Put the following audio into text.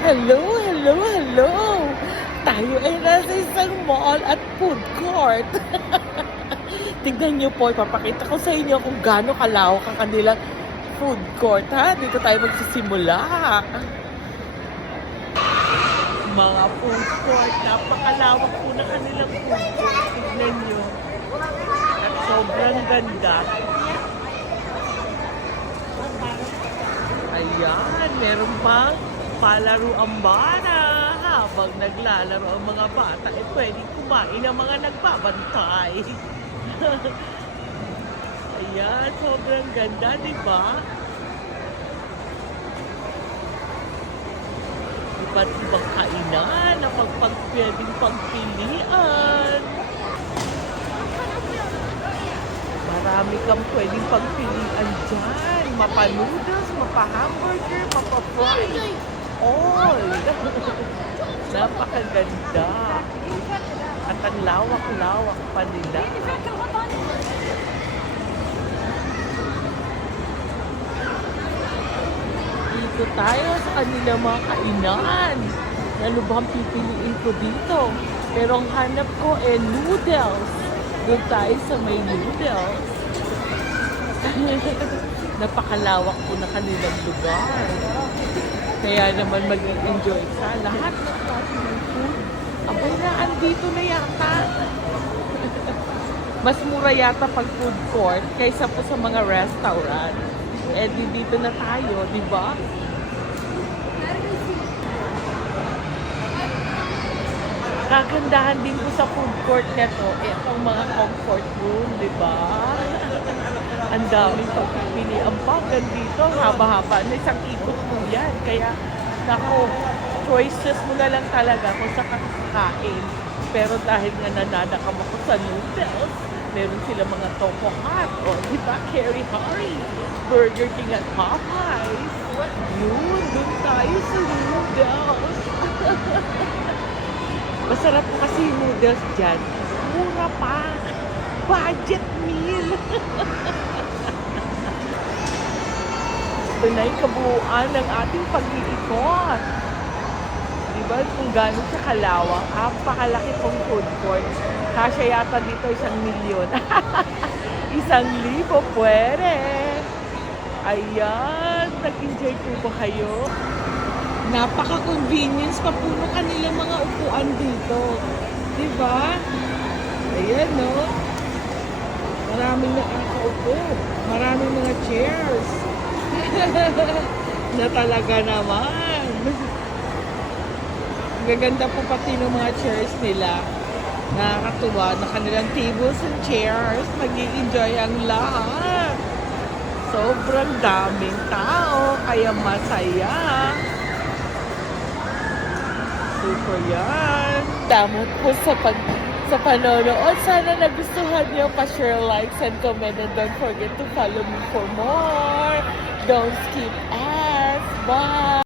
Hello, hello, hello! Tayo ay nasa isang mall at food court. Tignan niyo po, ipapakita ko sa inyo kung gaano kalawak ang kanilang food court, ha? Dito tayo magsisimula. Mga food court, napakalawak po na kanilang food court. Tignan niyo. At sobrang ganda. Ayan, meron pang palaruang bata. Habang naglalaro ang mga bata, pwedeng kumain ang mga nagbabantay. Ayan, sobrang ganda, di ba? Iba't ibang kainan na pwedeng pagpilian. Marami kang pwedeng pagpilian dyan. Mapa-noodles, mapa-hamburger, mapa-fries. All! Napakaganda. At ang lawak-lawak pa nila. Dito tayo sa kanilang mga kainan. Ano ba ang pipiliin ko dito? Pero ang hanap ko noodles. Doon tayo sa may noodles. Napakalawak po na kanilang lugar. Kaya naman mag-enjoy sa lahat ng klase ng food. Abay na, andito na yata. Mas mura yata pag food court kaysa po sa mga restaurant. Eh, dito na tayo, di ba? Kagandahan din po sa food court nito, itong mga comfort room, di ba? Ang daming pagpipili. Ang bagal dito, haba-haba na isang ikot po yan. Kaya, naku, choices mo na lang talaga kung sa kakain. Pero dahil nga nananakam ako sa noodles, meron sila mga Topo Hot, o di ba, Carry Harry, Burger King at Popeyes. Yun, dun tayo sa noodles. Masarap po kasi yung noodles dyan. Mura pa. Budget meal. Ito na yung kabuuan ng ating pag-iikot. Diba kung gano'n siya kalawak? Apakalaki pong food court. Kasya yata dito 1,000,000. 1,000 pwede. Ayan, nag-enjoy po ba kayo? Napaka-convenience pa po ng kanilang mga upuan dito. Diba? Ayan, no? Maraming nakakaupo. Maraming mga chairs. Na talaga naman. Gaganda po pati ng mga chairs nila. Nakakatuwa na kanilang tables and chairs. Mag-i-enjoy ang lahat. Sobrang daming tao. Kaya masaya. Super yan. Damot po sa panonood. Sana nagustuhan niyo. Pa-share, likes, and comment. And don't forget to follow me for more. Don't skip ads. Bye!